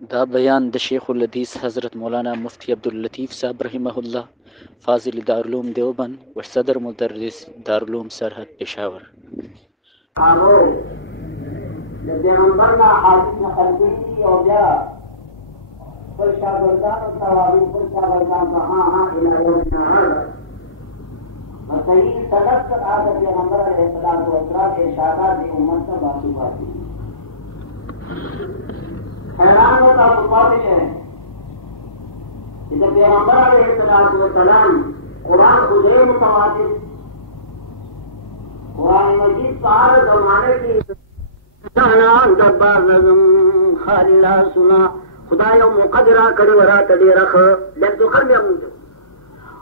دا بیان د شیخ الحدیث حضرت مولانا مفتی عبداللطیف صاحب رحمہ اللہ فاضل دارالعلوم دیوبند و صدر مدرس دارالعلوم سرحد پشاور. پیغمبر نا حادث نقل کی اور بیا پر شاگردان و توابین پر شاگردان کہاں الہینا صحیح صدق تک آگے پیغمبر علیہ السلام و اسرار کے ارشادات کی امت کا باقی باقی حیران ہوتا بخاری ہے کہ پیغمبر علیہ السلام قرآن خودے متواتر قرآن مجید سارے زمانے کی دبار نظم خاللہ سنا خدا یو مقدرہ کڑی ورا تڑی رکھ لیک تو کر لیا مجھے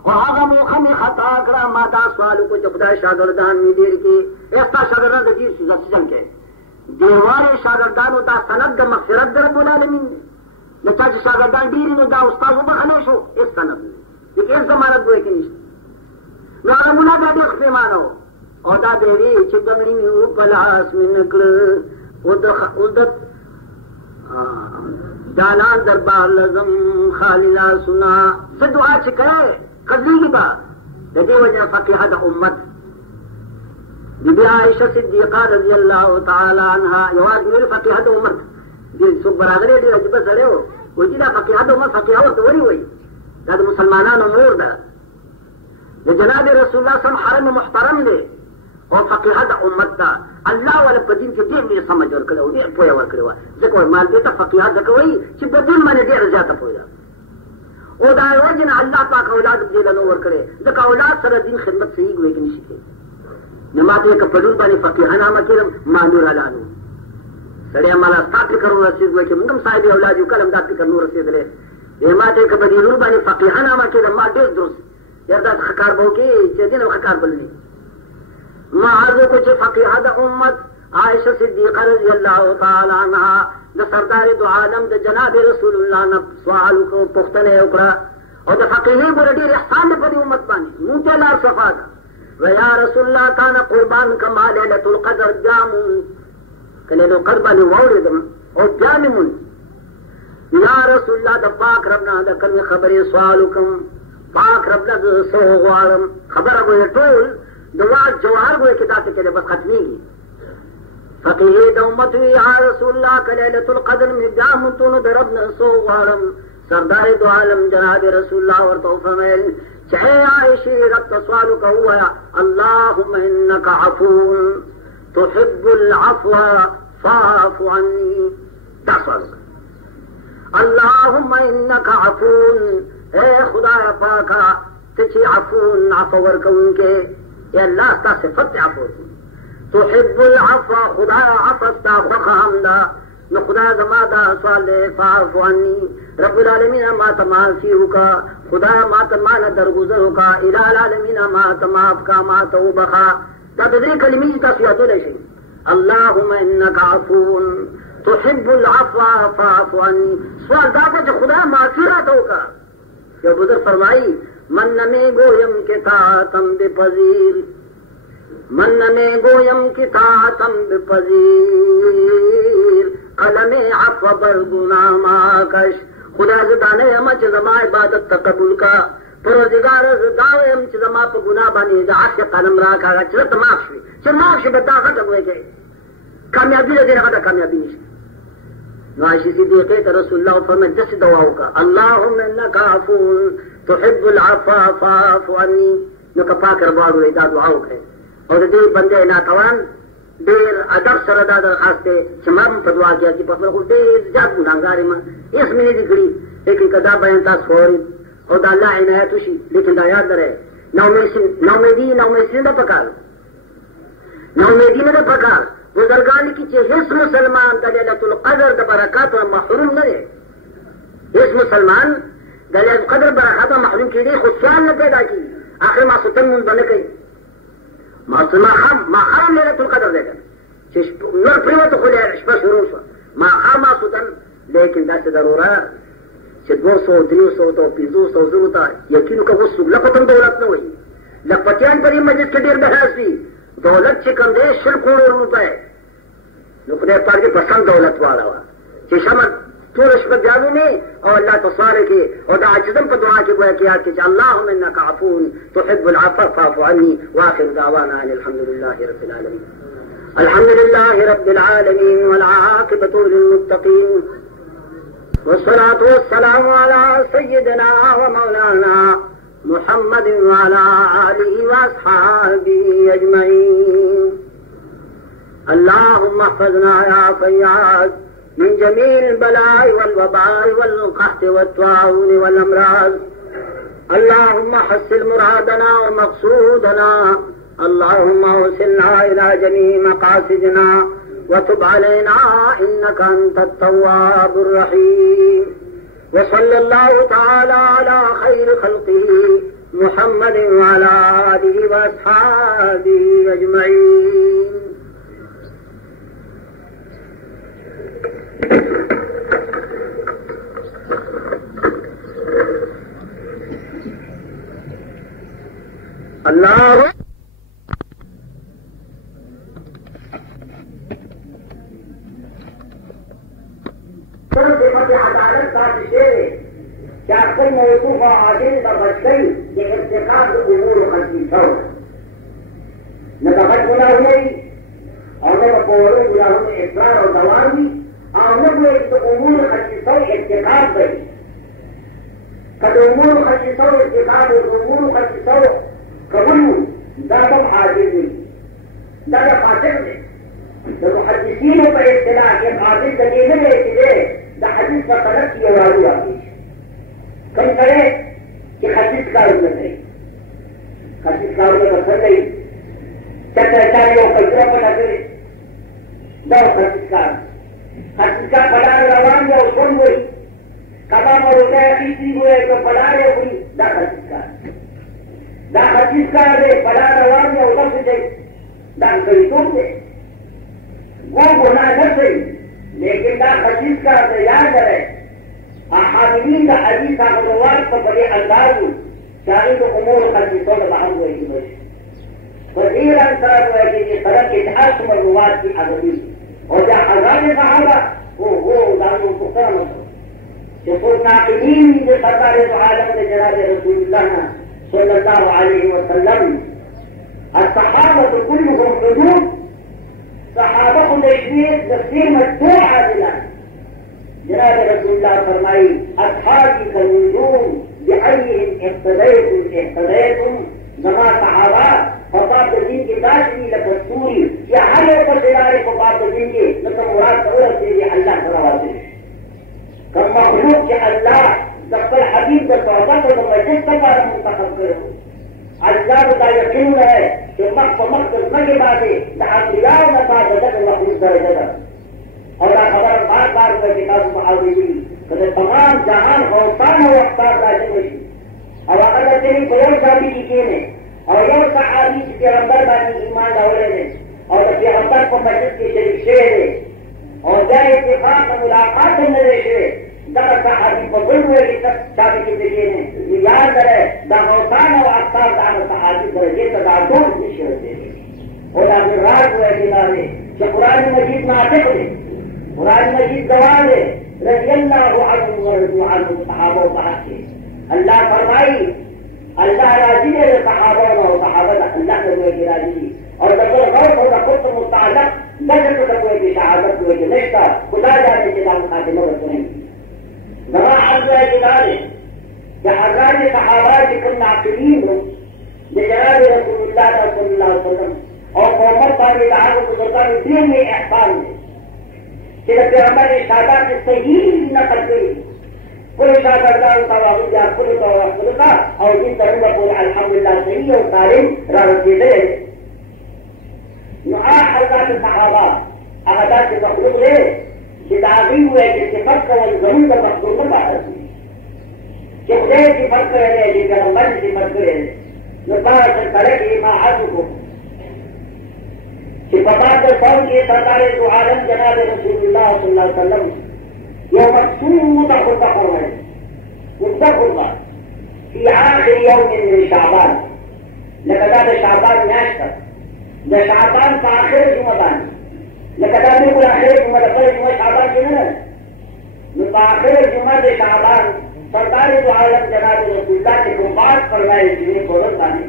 اور آگا موقع میں خطا کرا ماتا سوالو کو چپتا شاگردان میں دیر کی ایستا شاگردان دا جیس سجن کے دیوار شاگردان ہوتا سند دا مغفرت در رب العالمین نچا چی شاگردان دیری نو دا استاذ و بخنیش ہو اس سند میں لیکن اس زمانت ہوئے کنیش میں آگا ملا دا دیکھ پیمانو اور دا دیری چکمڑی میں او پلاس میں نکل ادت جانان دربار لزم خاللہ سنا سے دعا چکے قدری کی بات لگے وجہ فقیحت امت بی بی عائشہ صدیقہ رضی اللہ تعالی عنہ یواز میرے فقیحت امت دی سب برادری دی رجبہ سڑے ہو وہ جی دا فقیحت امت فقیحت وری ہوئی دا مسلمانان امور دا جناب رسول اللہ صلی اللہ علیہ وسلم حرم محترم دے اور فقیحت امت دا اللہ والا بدین کے دیر میں سمجھ ورکڑے ہو دیر پویا ورکڑے ہوا ذکر مال دیتا فقیحت ذکر ہوئی چی بدین میں نے دیر زیادہ پویا او دا وجن اللہ پاک اولاد دیلا نو ورکڑے ذکر اولاد سر دین خدمت سے ہی گوئے کہ نہیں شکے نماتے ایک پڑول بانی فقیحہ نامہ کرم مانور علانو سڑے ہمارا ستا فکر نو رسید ہوئے کہ منگم صاحب اولادی کلم دا فکر نو رسید لے نماتے ایک بدینور بانی فقیحہ نامہ کرم ما دیر درست یا دا خکار بہو کی چیزیں نو خکار بلنی ما عرضو کچھ فقیحہ امت عائشہ صدیقہ رضی اللہ تعالی عنہ دا سردار دو عالم دا جناب رسول اللہ نے سوال کو پختنے اکڑا اور دا فقیحی بردیر احسان دے پڑی امت بانی موتے لار صفا دا ویا رسول اللہ کانا قربان کما لیلت القدر جامن کلیل القدر بانی ووردم اور جامن یا رسول اللہ دا پاک ربنا دا کمی خبری سوالکم پاک ربنا دا سوغوارم خبر ابو یہ طول دوار جوہر گوئے کتاب کے لئے بس ختمی گی فقیہ دا امتوی یا رسول اللہ کلیلت القدر میں جامتون دا ربنا سوغوارم سردار دو عالم جناب رسول اللہ ورطو فرمیل چاہے عائشی رب سوالو کا ہوا اللہم انکا عفون تحب العفو فاعف عنی دا سوالو کا اللہم انکا عفون اے خدا پاکا تچی عفون عفور کون کے یا اللہ تا صفت عفو تحب العفو خدا عفستا خخامدا نو خدا زما دا سوال دے فاعف عنی رب العالمین ما تمافیو کا خدا ما تمانا درگزرو کا الہ العالمین ما تماف کا ما توبخا تا تدری کلمی جی تصویاتو لے شئی اللہم انکا عفون تحب العفو فاعف عنی سوال دا پچ خدا معافیراتو کا یا بزرگ فرمائی من میں گویم کے تم بپذیر من میں گویم کی تم بپذیر قلم عفو بر گناہ ماکش خدا زدانے امچ زما عبادت تقبل کا پروردگار زداوے امچ زما پا گناہ بانی دا عفو قلم راکا گا چلت ماک شوی چل ماک شوی بدہ ختم ہوئے گئے کامیابی لے دینا خدا کامیابی نشی نوائشی صدیقی تا رسول اللہ فرمائے جس دعاؤں کا اللہم انکا عفون تحب العفو فاعف عنی نکا پاک رباڑو ایدہ دعاؤں ہے اور دیر بندے ناتوان دیر ادب سردہ درخواستے چمام پدعا کیا کہ پس کو دیر جات گناہگاری میں اس میں نہیں دکھڑی لیکن کدا بیان تاس فوری اور دا اللہ عنایت ہوشی لیکن دا یاد رہے نومیدی نہ پکار نومیدی نہ پکار بزرگان کی چیز اس مسلمان دلیلت القدر دا برکات و محروم نہ دے اس مسلمان دلیلت القدر برکات و محروم کی دے خود سوال نہ پیدا کی آخر ما ستن من بنے کئی ما خام لیلت القدر دے گا نور پریوت خودے شپا شروع شوا ما خام ما ستن لیکن دا سے ضرورا چھ 200 300 تو 500 ضرورتا یقینو کا وہ سب لپتن دولت نہ ہوئی لپتیان پر یہ مجلس کے دیر بحث بھی دولت چکم دے 100 کروڑ روپے نقدے پاک کی پسند دولت والا ہوا چشمت تو رشوت جانو میں اور اللہ تو سارے کے اور دا عجزم کو دعا کی گویا کیا کہ اللہم انکا عفون تحب العفو فاعف عنی واخر دعوانا ان الحمدللہ رب العالمین الحمدللہ رب العالمین والعاقبۃ للمتقین والصلاة والسلام على سيدنا ومولانا محمد وعلى آله وأصحابه أجمعين اللهم احفظنا يا فياض من جميع البلاء والوباء والقحط والطاعون والأمراض اللهم حصل مرادنا ومقصودنا اللهم اوصلنا إلى جميع مقاصدنا وتب علينا إنك أنت التواب الرحيم وصلى الله تعالى على خير خلقه محمد وعلى آله وأصحابه أجمعين الله صفت عدالت کا شعر کیا کوئی موصوف عادل کا بچ گئی یہ ارتقاب امور خصیصہ نہ بچ گنا ہوئی اور نہ پورے گناہوں میں اقرار اور دوام بھی آمد میں ایک امور خصیصہ ارتقاب گئی قد امور خصیصہ ارتقاب امور خصیصہ قبول دادم عادل ہوئی دادا فاسق نے تو محدثینوں پر اطلاع کہ عادل دلیل ہے کہ دا حدیث کا غلط کی آواز آتی ہے کم کرے کہ حدیث کا عزت ہے حدیث کا عزت اثر نہیں چاہیے وہ کلچرا پڑا کرے دو حدیث کا پڑا روان یا سن گئی کبا میں ہوتا ہے تیسری ہوئے تو پڑا رہے ہوئی دا حدیث کا پڑا روان یا ادھر سے جائے دا کئی تو دے وہ گناہ نہ صحیح لیکن دا حدیث کا تیار کرے احادیث دا حدیث کا مرواد پر بڑے انداز شاہد امور حدیثوں میں باہر ہوئے کی وجہ وزیر انصار ہوئے کہ یہ خلق اتحاد مرواد کی عدمی اور جہاں حضرات صحابہ وہ داروں کو کرم ہوتا جو خود ناقدین جو سرکار دو عالم نے جناب رسول اللہ صلی اللہ علیہ وسلم الصحابہ كلهم حدود صحابہ تصویر مجموع عادلہ جناب رسول اللہ فرمائی اصحابی كالنجوم بأيهم اقتديتم زما صحابہ فقاب الدین کی داشتی لکستوری یا ہر ایک سلارے فقاب الدین کی لکم مراد سورت سے یہ اللہ سراواتے ہیں کم مخلوق کے اللہ دقل حبیب کا صحبہ کو مجلس کا بارا منتخب کرو اللہ کا یقین ہے کہ مقصد کے بعد انبیاء و بعد ذکر مخلوق درجہ اور خبر بار بار میں کتاب محاضری کہ تمام جہان غوثان و اختار راجع ہوئی اور اگر تیری کوئی شادی کی کینے اور یہ صحابی کے پیغمبر بانی ایمان لاولے نے اور پیغمبر کو مجلس کی شریک شعر ہے اور جائے اتفاق ملاقات میں رہے در صحابی کو بل ہوئے کہ تک شادی کی دیکھے نے یاد کرے دا غوثان و اختار دا صحابی درجے کا دا دور کی شعر دے اور دا راز ہوئے دلانے کہ قرآن مجید ناطق نے قرآن مجید گواہ ہے رضی اللہ عنہ ورضوا عنہ صحابہ و بحث کے اللہ فرمائی اللہ راضی ہے صحابہ و صحابہ اللہ سے ہوئے کی راضی اور اگر غرف ہوگا خود متعلق نجد تک ہوئے کی شہادت ہوئے کی نشتہ خدا جانے کے نام خاتمہ رسولیں نواں عرض ہے جنالے کہ حضرات صحابہ جکن ناقلین ہو یہ جناب رسول اللہ صلی اللہ علیہ وسلم اور محمد صلی اللہ علیہ وسلم دین میں احسان ہے کہ پیغمبر ارشادات سے صحیح نقل کری کوئی شاگردان کا واقع یا کل کا واقع کا اور جن طرح کو الحمدللہ صحیح اور سالم راستے دے نعا حضرات صحابہ احداث مخلوق لے شداغی ہوئے کہ صفت کا ضرور کا مخلوق میں بات ہے کہ خدای صفت کرے کہ پیغمبر صفت کرے نقاہ سے کرے کہ ما عزو کہ بتا کر کون کے سرکار دو عالم جناب رسول اللہ صلی اللہ علیہ وسلم یہ مقصود خطہ ہو رہے مطلق ہوگا کہ آخر یوم من شعبان لکدا شعبان نیاش تک دا شعبان کا آخر جمعہ دان لکدا بالکل آخر جمعہ دان جمعہ شعبان کی نہیں متاخر جمعہ شعبان سرکار دو عالم جناب رسول اللہ کے بات فرمائے جنہیں قرآن بانے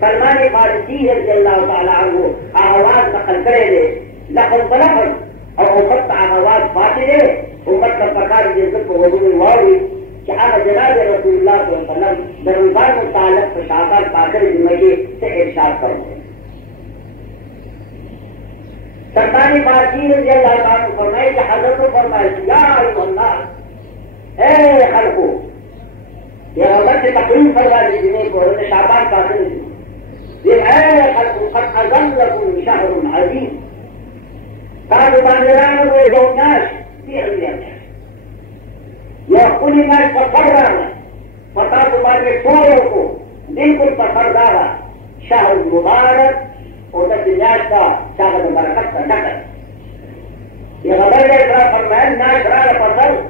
سلمان فارسی رضی اللہ تعالیٰ عنہ آواز نقل کرے دے لفظ بلفظ اور امت کا آواز باتے دے امت کا پکار جیسے کو وضوع والی کہ آپ جناب رسول اللہ صلی اللہ علیہ وسلم دربار متعلق شعبان پاکر جمعے سے ارشاد کرتے ہیں. سرکار فارسی رضی اللہ عنہ فرمائے کہ حضرت کو فرمائے یا ایھا الناس اے خلقو یہ حضرت سے تقریر فرما دیجیے کو حضرت شعبان پاکر یہ اے خلقو قد اظلکم شہر عظیم قالوا بانران والناس في علم يأكل الناس فقرنا فتاة بعد شوركم بالكل فقردارا شهر مبارك وده الناس شهر بركات فنكت يغبر يقرأ فرمان الناس رأى فصل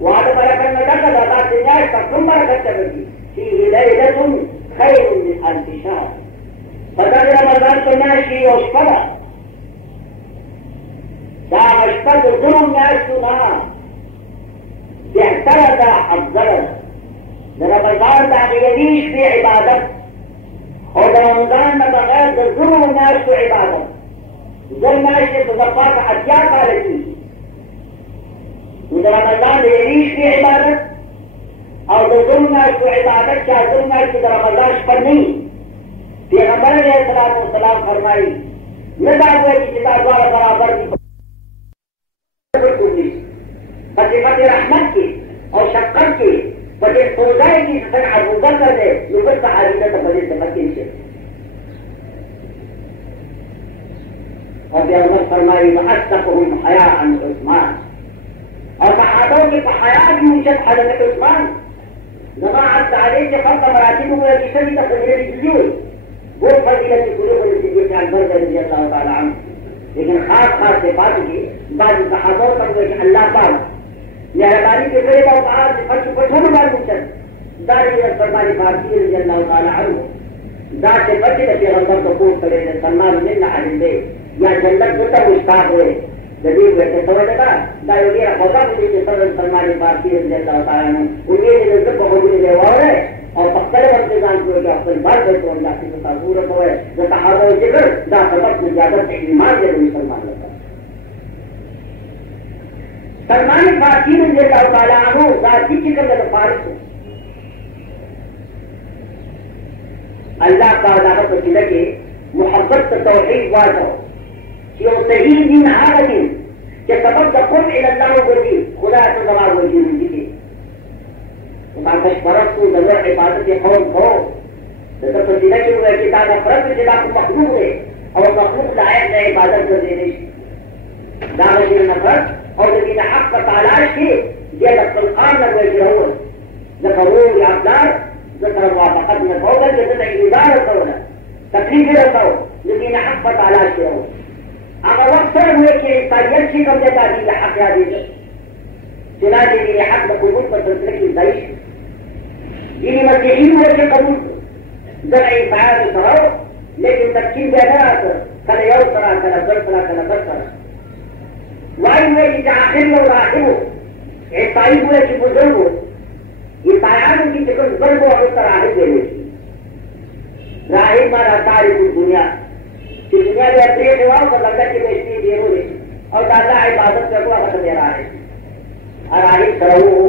وهذا بركات نكت بعد الناس فكم بركات تبكي فيه ليلة خير من ألف شهر فقال رمضان تناشي وشفرة دا اشپد ظلم ناشتو نا بہتر دا افضل دا رمضان دا غیریش فی عبادت اور دا رمضان دا غیر دا ظلم ناشتو عبادت ظلم ناشتو تظفات عطیہ کالتی دا رمضان دا غیریش فی عبادت اور دا ظلم ناشتو عبادت کیا ظلم ناشتو دا رمضان شپر نہیں پیغمبر علیہ السلام فرمائی ندا ہوئے کی کتاب والا برابر کی فصفت رحمت کی اور شفقت کی بڑے فوزائے کی سن عبودت کر دے لبت کا حریدت بڑے سمجھے سے اور پیغمبر فرمائی وَأَتَّقُهُمْ حَيَاءً عثمان اور صحابوں کے حیاء کی اوچت حضرت عثمان جماعت تعلیم کے فرق مراتب ہوئے کی شدید تفضیلی چیزی ہوئی وہ فضیلت کی قلوب رسیدی کے اکبر رضی اللہ تعالیٰ عنہ لیکن خاص خاص سے بات کی بعض صحابوں پر ہوئے کہ اللہ تعالیٰ مہربانی کے قریب اور آج فرق کو چھوڑنے والے مقصد داری فرمانی فارسی رضی اللہ تعالیٰ عنہ دار سے بچے کہ پیغمبر کو خوب کرے سلمان من عالم دے یا جنت کو تب مشتاق ہوئے جدید ویسے سمجھے گا داری وغیرہ خوضا مجھے کہ سلمان فارسی رضی اللہ تعالیٰ عنہ انہیں جو رزق کو خوبی لے ہوا ہے اور پکڑے انتظام کو کہ اپنی بات دیکھو اللہ کی تصورت ہوئے جو صحابہ ذکر دا سبب کی زیادت ایمان دے رہی سلمان لگا سلمان فارسی رضی اللہ تعالیٰ عنہ ذاتی چکر میں فارس ہو اللہ کا عدالت کو چلے کے محبت کا توحید واضح ہو کہ وہ صحیح دین آگا دین کہ سبب کا قرب اللہ کو دی خدا سے زمان ہوئی دین دی کاکش فرق کو نظر عبادت قوم ہو تو سیدھا کی ہوئے کہ دادا فرق سے کو مخلوق ہے اور مخلوق لائق ہے عبادت کر دینے دادا کی نفرت اور لیکن حق کا تلاش کی یہ القرآن لگے کہ رہو ذکروا یا افدار ذکر موافقت میں ہو کر جیسے اقتدار ہوتا ہونا تکلیف رہتا ہو لیکن حق کا تلاش کی رہو اگر وقت سر ہوئے کہ انسانیت سی کم دیتا دی حق یادی ہے چنانچہ دین حق میں قبول پر سلسلے کی دائش دینی مسیحی ہوئے کہ قبول ذرعی فعال سراؤ لیکن تکلیف بیدر آتا کل یو سرا کل در سرا کل در سرا وائی ہوئے کہ آخر میں راہب ہو عیسائی ہوئے کہ بزرگ ہو عیسائیان کی چکن بزرگ ہو اور راہب دینے کی راہب مارا تاریخ دنیا کہ دنیا میں اپریٹ ہوا تو لگتا کہ بیشتی دیر ہو رہی اور دادا عبادت کر ہوا ختم دے رہا ہے راہب سرہو ہو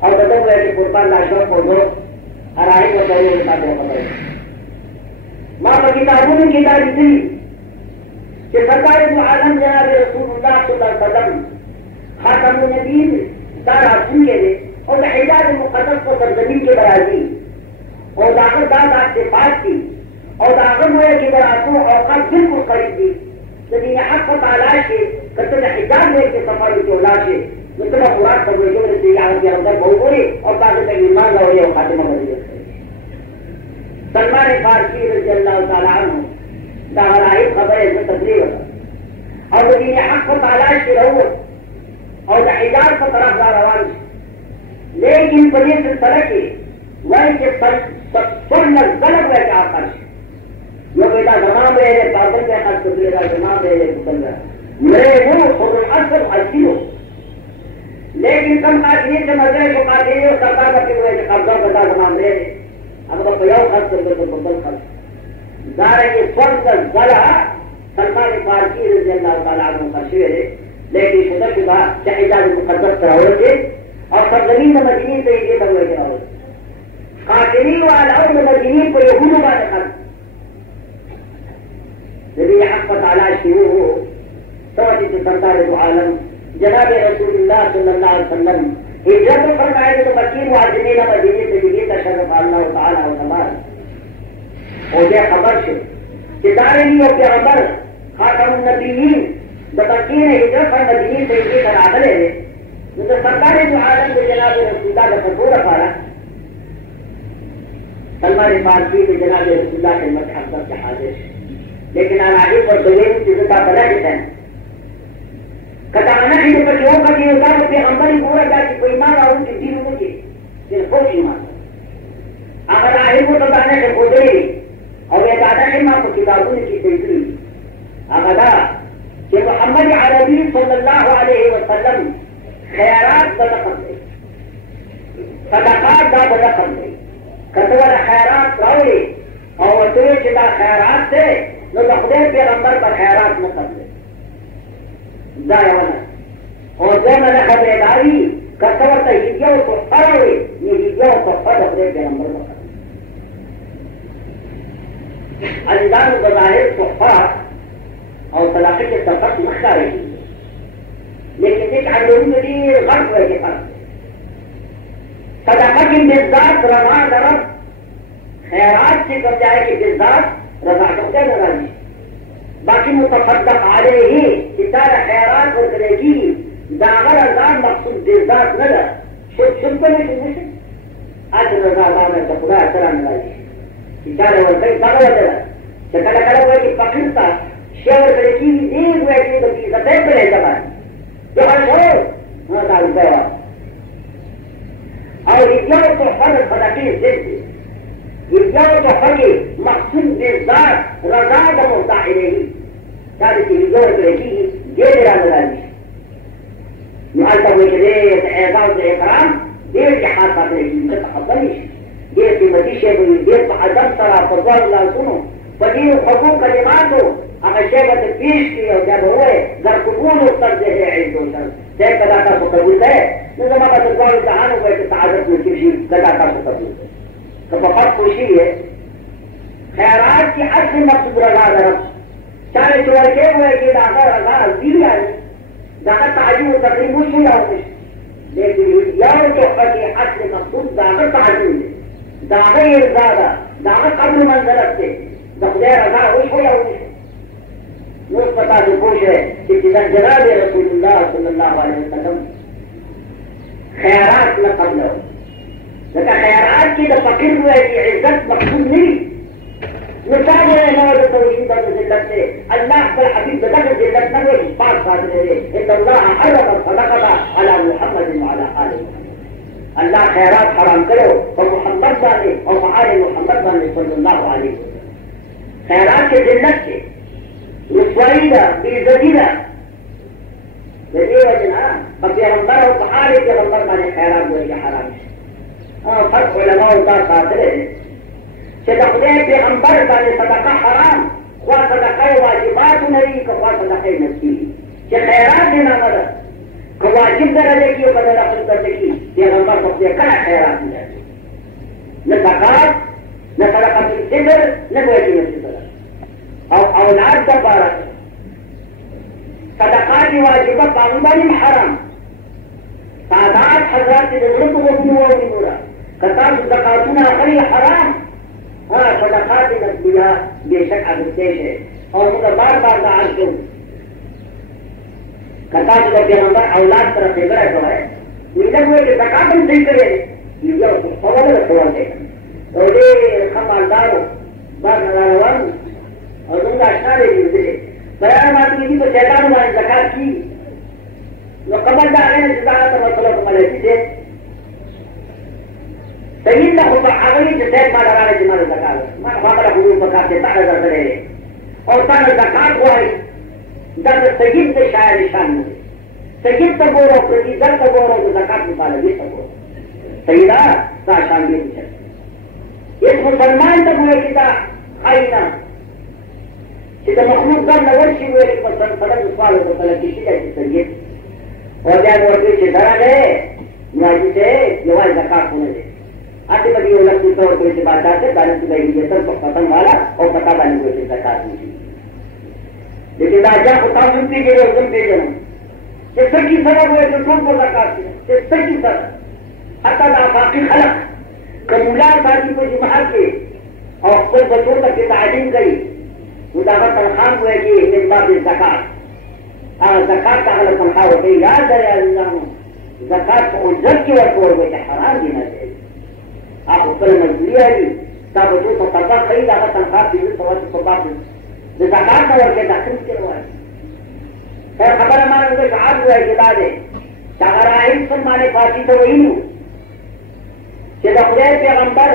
اور بدل ہوئے کہ قربان لاشوں کو دو راہب و سرہو کے ساتھ پکڑے ماں پر کتابوں میں کتاب تھی کہ سرکار دو عالم جناب رسول اللہ صلی اللہ علیہ وسلم خاتم النبیین دارا سن کے دے اور حجاز مقدس کو سرزمین کے برازی اور داخل دادا سے بات کی اور داخل ہوئے کہ براسوں اوقات بالکل قریب تھی لیکن حق کو تلاش کے کتنے حجاز لے کے سفر کی اولاد سے مطلب مراد سب جو سے یہاں کے اندر بہت ہوئی اور تاکہ تک ایمان ہو رہی ہے خاتمہ بدل سلمان فارسی رضی اللہ تعالیٰ عنہ داغرائی خبر ہے تبلیغ اور وہ دین حق کو تلاش کی رہو اور حجاز کو طرف روان لیکن بڑی سلسلہ کی وہی کے سن غلط ہے کیا فرش یہ بیٹا زمان رہے بادل کے خط لے رہا زمان رہے بدل رہا میرے وہ خود اصل حسی ہو لیکن کم قاتلین سے مزے کو قاتلین اور سرکار کرتے ہوئے قبضہ بتا زمان دے اگر وہ پیاؤ خرچ کر دے تو بدل خرچ دارے یہ فرض ذرا سلمان فارسی رضی اللہ تعالیٰ عنہ کا شعر ہے لیکن شدہ شدہ چاہے جانے مقدس کراؤ تھے اور سرزمین مدینی سے یہ بنوے کراؤ قاتلین والعون مدینی کو یہود کا دخل جب یہ حق تعالیٰ شروع ہو توجہ سرکار دو عالم جناب رسول اللہ صلی اللہ علیہ وسلم ہجرت فرمائے تو مکین واجنین مدینی سے یہ تشرف اللہ تعالیٰ وسلم اور یہ خبر سے ستارے لی اور پیغمبر خاتم النبیین بتقین ہجرت پر مدینی سے یہ تناظر ہے جو سرکار دو عالم کو جناب رسول اللہ کا فتور رکھا سلمان فارسی کے جناب رسول اللہ کے مدحضر کے حاضر لیکن آراحیب اور دلیم چیزوں کا بلا ہے کتانا ہی جو کچھ ہوگا کہ ہوگا تو پیغمبر ہی پورا جاتی کوئی ماں اور ان کی دین ہو کے پھر خوش ہی ماں اگر آہر کو تدانے سے خودے اور یہ دادا ہے ماں کو کتابوں کی سلسلی اگر کہ محمد عربی صلی اللہ علیہ وسلم خیرات برقم دے صدقات دا برقم دے کتور خیرات راوڑے اور وطوے چدا خیرات سے نو دخدے پیغمبر پر خیرات مقم دے دائوانا اور جو میں نے خبرداری کتور تحیدیوں کو خراوے یہ ہیدیوں کو خر دخدے پیغمبر مقم عزیزان بظاہر کو خر اور صلاحی کے سفر مختا رہی لیکن ایک علوم کے لیے غرب ہوئے کے فرق صدقہ کی بزداد رضا درد خیرات سے کر جائے کہ بزداد رضا کرتے لگا جی باقی متصدق علیہ ہی ستارہ خیرات ہو کرے گی داغر ازاد مقصود بزداد نظر شنکو میں کنیشن آج رضا داغر تقرآ سلام لگا ستارہ ورکر بارا وزر چکل کرا ہوئے کہ پکڑتا شیور کرے کی ایک ہوئے کہ تو کی سطح کرے زبان جو ہر شو وہاں داغر گیا اور ہجیوں کو فرق خداکی زندگی ہجیوں کو فرق مقصود بزداد رضا دمو ظاہرے ہی چاہتے کہ ہجیوں کرے کی یہ میرا نظر محلتا ہوئے کہ دیت اعزاز اکرام دیر کے حاد پاتے ہیں کہ تحضرش دیر کی مدیشے ہوئی دیر پا عدم سرا فرضان اللہ سنو فدیر حقوق کلمات ہو اگر شیبت پیش کی اور جب ہوئے ذر قبول اتر دے ہے عید و سر شیب قداتا کو قبول ہے نظام کا تدوار جہان ہوئے کہ تعادت میں کسی قداتا کو قبول ہے تو بہت خوشی ہے خیرات کی اصل مقصود رضا درم چاہے چور کے ہوئے کہ داغر رضا عزیزی آئے داغر تعجیم و تقریب مشکل آؤں لیکن یاو جو کی اصل مقصود داغر تعجیم ہے داغر ارزادہ داغر قبل منزلت سے دخلے رضا ہوش ہو یا ہوش نوز پتا جو خوش ہے کہ جناب رسول اللہ صلی اللہ علیہ وسلم خیرات نہ قبل ہو لیکن خیرات کی تو فقیر ہوئے کہ عزت مقصود نہیں مثال ہے نوز توحید اور ذلت سے اللہ پر حبیب بدل ذلت نہ ہوئے پاس بات رہے ان اللہ حرم صدقہ علی محمد وعلی آلہ اللہ خیرات حرام کرو اور محمد بانے اور آل محمد بانے صلی اللہ علیہ وسلم خیرات کے ذلت سے رسوائی دا بیزدی دا یہ وجنا پیغمبر اور پہاڑی پیغمبر مانے خیرات ہوئے کہ حرام ہے فرق علماء کا خاطر ہے کہ خدای پیغمبر کا صدقہ حرام خواہ صدقہ واجبات نہیں کہ خواہ صدقہ نفسی کہ خیرات دینا مدد کہ واجب درجے کی اور بدل اخذ کرنے کی پیغمبر کو اپنے کلا خیرات دی جاتی نہ زکات نہ صدقہ الفطر نہ کوئی کی نفسی صدقہ اور اولاد کا بارہ صدقات واجبہ قانونی حرام سادات حضرات کی ضرورت کو بھی ہوا نہیں ہو رہا کتاب زکاتون آخری حرام ہاں صدقات نسبیہ بے شک عددیش ہے اور ان کا بار بار کا عرض کروں کتاب کا پیغمبر اولاد طرف سے برہ جو ہے یہ ہوئے کہ زکات ہم صحیح کرے یہ جو حوالہ رکھوا دے اور یہ خمالداروں بار نظاروان اور ان کا اشارے دیتے بیان بات کی تو شیطان ہوا زکات کی وہ قبل دارے ہیں زکات اور مسئلہ کو ملے تھے سید نہ خود آگئی سے سید مالا رانے جمال زکات مانا بابرہ حضور زکات سے تارہ در رہے اور تارہ زکات ہوا ہے در سید سے شاید شان ہوئے سید ته ګوره او پرېږدي ته ګوره او د زکات مطالبې ته ګوره. صحیح ده؟ دا شان دې وچل هېڅ مسلمان ته ګوره چې دا ښایي نه چې د مخلوق ګر نه ورشي ویلې په سړک د سوال وکړله چې شي دی چې سید او بیا مې ورته ویل چې دره دی نو حاجي صاحب یوازې زکات خو نه دی هسې به دې یو لږ څه ورته ویل چې بادشاه صاحب دا نسي به یې هجرتل په پتنګ والا او په تا باندې ویل چې زکات وشي. لیکن دا اجا خو تاسو هم پېژنئ او زه هم پېژنم چې څه کیسه ده ویل چې ټول به زکات شي چې څه کیسه ده. حتی دا افاقي خلک که ملا ساتي په جماعت کې او خپل بچو ته چې تعلیم کوي نو د هغه تنخوا هم وایي چې من باب الزکات هغه زکات ته هغه تنخوا ورکوي. یاد دی عزیزانو زکات په اجرت کې ورکول به چې حرام دي نه دی هغه خپل مزدوري اړي دا بچو ته طبق کوي د هغه تنخوا پنځه سوه په باب د زکات نه ورکوي دا څه مشکل وایي. خیر خبره ما نه شعار وایي چې دا دی چې هغه راهب سلمان فارسي ته ویلي چې د خدای پیغمبر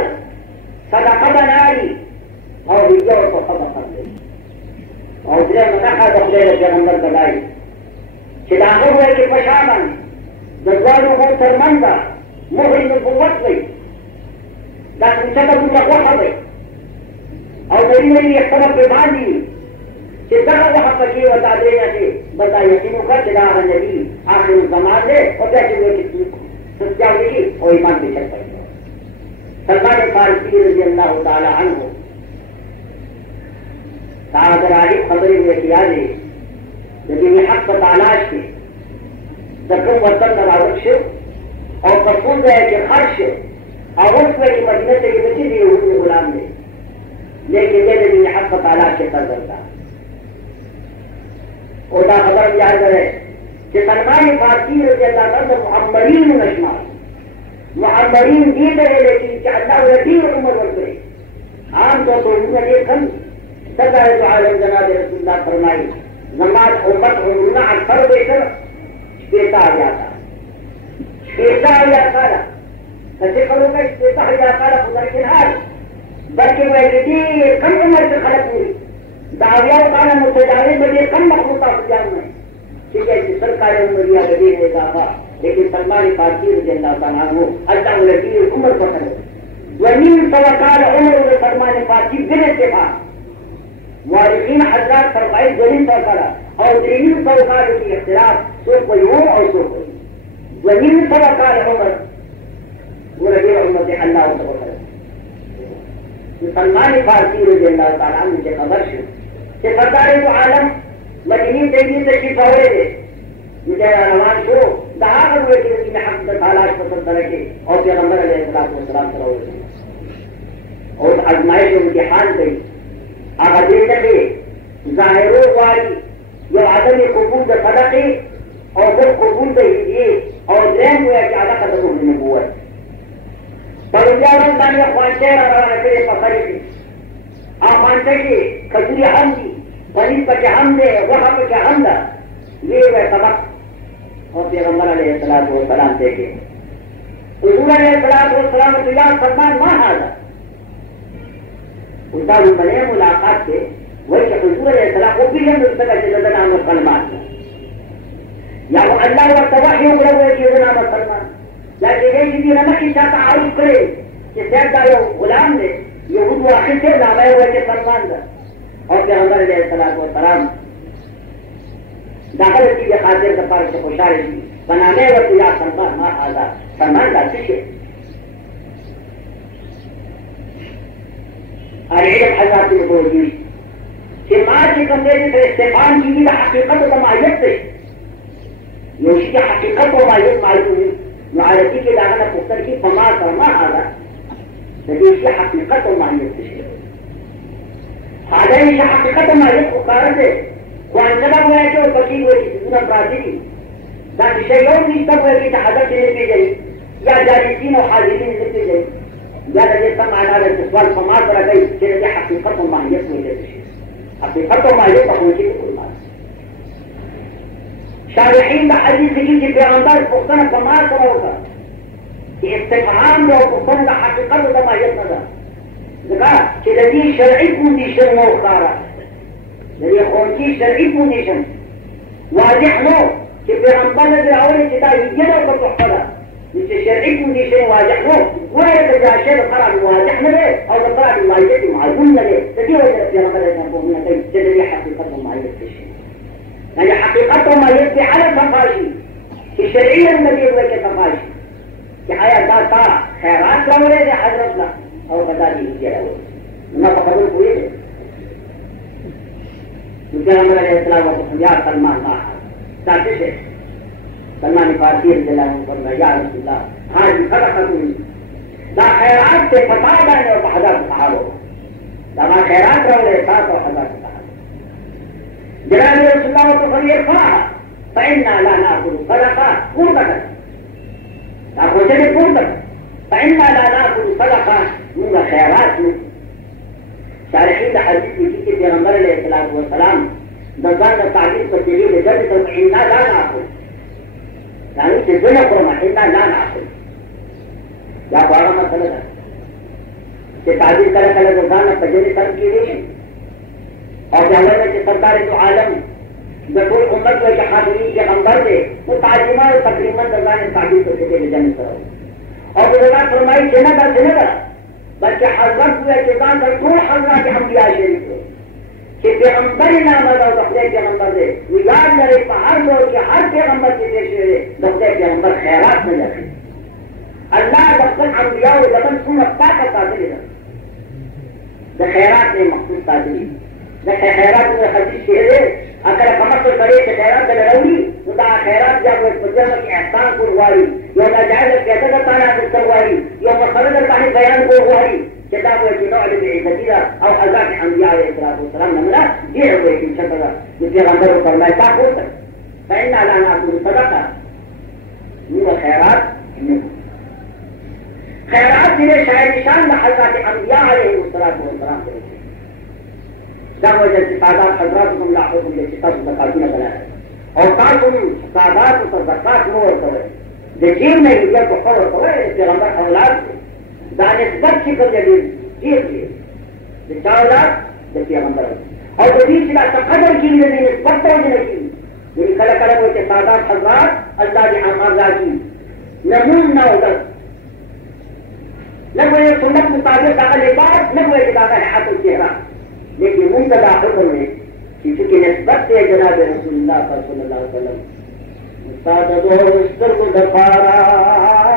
صدقه به نه اړي او هجه ورته صدقه کوي او درېیمه نښه د خدای د پیغمبر دلایل چې د هغه وایي چې په شا باندې د دواړو غو تر منځه مهر نبوت وي دا کوچته دومره غوښه وي او نري نري یخته پرې باندې وي چې دغه غوښه پکې ورته درې میاشتې بل دا یقین وکړه چې دا هغه نبي آخر الزمان دی او بیا چې وایي چې ستیا وکړي او ایمان پرې چک کوي. سلمان فارسی رضی اللہ تعالی عنہ اگر عارف خبریں میں کیا دے لیکن یہ حق تلاش کے دکم وطن نراوت شو اور پسند ہے کہ خرش اور اس میں مدینہ سے یہ بچی دی اس میں غلام دے لیکن یہ حق تلاش کے کر کرتا اور دا خبر یاد ہے کہ سلمان فارسی رضی اللہ عنہ محمدین نشمار محمدین دی رہے لیکن کہ اللہ ودیر عمر ورکرے عام طور پر انہوں نے دیکھن صدر عالم جناب رسول اللہ فرمائی نماز امت عمرنا اکثر بے کر پیسہ آ جاتا کسی کروں گا پیسہ آ جاتا خدا کے حال بلکہ میں دیر کم عمر سے خلق ہوئی دعویہ کانا متدارے میں کم مخلوطہ ہو جاؤں میں ٹھیک ہے سرکار عمریہ غدیر نے کہا لیکن سلمان فارسی رضی اللہ تعالیٰ عنہ اللہ ولدی عمر کا کرے ونیم سوکال عمر سلمان فارسی بن اتفاق مورخین حضرات فرمائے ونیم سوکال اور نیم سوکال کی اختلاف سو کوئی ہو اور سو کوئی ونیم سوکال عمر ولدی عمر سے اللہ عنہ کرے سلمان فارسی رضی اللہ تعالیٰ عنہ سے خبر شو کہ سرکار عالم مدینی دیوی تشریف ہوئے تھے مجھے روان شو دعا ہوئے کہ حق تلاش پسند کرے اور پیغمبر علیہ السلام کرو اور آزمائش و امتحان گئی آگے کے ظاہروں والی یہ عدم قبول صدقے اور وہ قبول دیے اور ذہن ہوا کہ اعلیٰ قدر کو نبوت پر اجازت دانی خوانچے رکھے پکڑے تھے آپ خوانچے کے کھجوری ہم دی پنیر پر کے ہم دے وہاں پر کے ہم دا یہ وہ سبق اور پیغمبر علیہ السلام دیکھے حضور علیہ السلام تو یا فرمان وہاں حاضر اس بار بنے ملاقات سے وہی کہ حضور علیہ السلام کو بھی ہم اس طرح سے نام سلمان یا وہ اللہ و تباہی اگڑا ہوئے کہ وہ نام سلمان یا کہ یہ چیزی نمک کی چاہتا عارف کرے کہ سید دارو غلام دے یہ خود واقع سے نام ہے وہ کہ سلمان دا اور پیغمبر علیہ السلام داخل کی خاطر سفار سے خوشحالی کی بنانے وقت یا سلمان ماں آزاد سلمان کا سکے اور علم حضرات نے بول دی کہ ماں کی کمرے سے استعمال کی حقیقت و مایت سے یہ اس کی حقیقت و مایت معلوم ہوئی معرفی کے داخلہ پختر کی فما فرما آزاد لیکن اس کی حقیقت و مایت سے حاضر اس حقیقت و مایت کو کارن سے وانجبا ہوا ہے کہ وہ فقیر ہوئی سنت راضی تاکہ شیعون نشتہ ہوئے کہ حضرت سے لے گئی یا جالسین و حاضرین سے لے گئی یا لگے سب معنی ہے سوال فما کرا گئی کہ لگے حقیقت و ماہیت میں لے گئی حقیقت و ماہیت پر پہنچی کی کوئی بات شارحین کا حدیث کی کہ پیغمبر پختن فما کرا ہوگا کہ استفہام جو پختن کا حقیقت و ماہیت نہ دا دیکھا کہ لگی شرعی کنڈیشن وہ اختارا یہ خون کی شرعی کنڈیشن واضح نو کہ پیغمبر نے اول کتاب یہ کو تحفظ جسے شرعی کنڈیشن واضح ہو وہ ہے کہ شر قرار واضح نہ ہے اور قرار واضح معلوم نہ ہے تو یہ وجہ سے پیغمبر نے فرمایا کہ جدی حقیقت معیت ہے يعني حقيقته ما يبدي على الفقاشي في شرعية النبي هو كفقاشي في حياة دار خيرات لا ولا حضرتنا أو بدادي يجي ما تقدر بويه وكان عليه السلام يا سلمان تعرفش سلمان الفارسي رضي الله عنه يا رسول الله هذه صدقة لا خيرات تفتح وحضرت الصحابة لا خيرات ولا إساءة وحضرت جناب رسول الله تخيرها فإنا لا نأكل صدقة قربة نأكل شيء قربة فإنا لا نأكل صدقة من خيرات شارحين حديث في پیغمبر علیہ الصلوۃ والسلام دزان تعبیر کو دلیل جب تو إنا لا نأكل يعني جزنا قرما إنا لا نأكل یا بارا مسئلہ ہے کہ تعبیر کرے کرے دزان تجلی کر کی نہیں اور جاننا کہ سرکار تو عالم بطول امت کو حاضرین کے اندر دے وہ تعظیمہ اور تقریباً دزان تعبیر کو دے جن کرو اور وہ فرمائی جنہ بلکہ حضرت ہوئے کہ دان در طول حضرات انبیاء شریف کو کہ پیغمبر نام ہے دخلے پیغمبر دے وہ یاد کرے ہر دور کے ہر پیغمبر کے پیش ہوئے دخلے پیغمبر خیرات میں رکھے اللہ دخل انبیاء و زمن سنت طاقت حاصل ہے خیرات میں مخصوص تعظیم لیکن خیرات میں حدیث شہر ہے اگر کمر کو بڑے کہ خیرات میں رہی خدا خیرات جب وہ مجرم کے احسان کو ہوائی یا ناجائز کیسے کرتا ہے کروائی یا مخرج پانی بیان کو ہوائی کتاب ہے کہ نوع عزتیہ اور حضرات انبیاء علیہ السلام نمنا یہ ہے کہ چھپا جس کے اندر وہ فرمایا تھا ہو سکتا فإن لا نأكل صدقة من خیرات خیرات میرے شاید نشان حضرات انبیاء علیہ السلام کو جب وجہ سے تعداد حضرات کو اللہ حکم کے شکست بتاتی نہ بنایا اور تاکہ تعداد کو زکات نہ کرے یقین نہیں ہوا تو خبر کرے پیغمبر اولاد دانشور کی کر جی جی اولاد جب پیغمبر اور دوسری چیز قدر کی لیے نسبت نہیں کی یعنی کل کل وہ کہ تعداد حضرات اللہ کے اللہ کی نمون نہ ہوگا نہ وہ سنت مطابق کا لباس نہ وہ ادارہ ہے حاصل چہرہ لیکن منتدى حکم ہے کہ چونکہ نسبت ہے جناب رسول اللہ صلی اللہ علیہ وسلم استاد دو اشتر کو دفارا